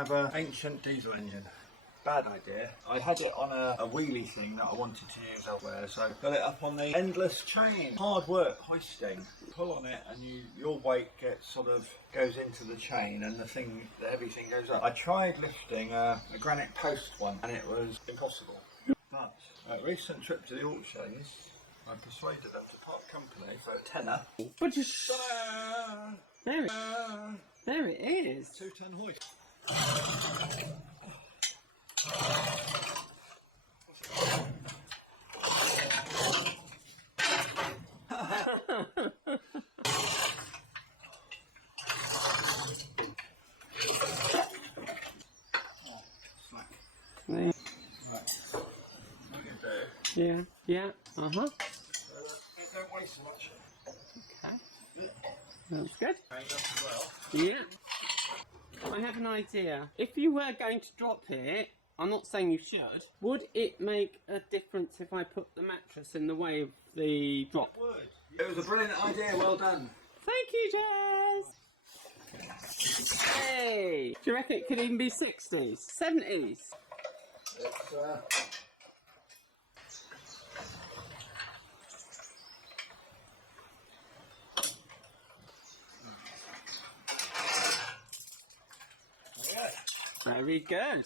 have an ancient diesel engine. Bad idea. I had it on a wheelie thing that I wanted to use elsewhere, so got it up on the endless chain. Hard work hoisting. Pull on it and your weight goes into the chain and the heavy thing goes up. I tried lifting a granite post one and it was impossible. But at a recent trip to the auctions, I persuaded them to part company for a tenner. But just there it is. 2-ton hoist. Right. Yeah. Don't waste so much. Okay. That's good. Yeah. I have an idea. If you were going to drop it, I'm not saying you should, would it make a difference if I put the mattress in the way of the drop? It would. It was a brilliant idea, well done. Thank you, Jazz! Hey! Do you reckon it could even be 60s? 70s? It's, Very good.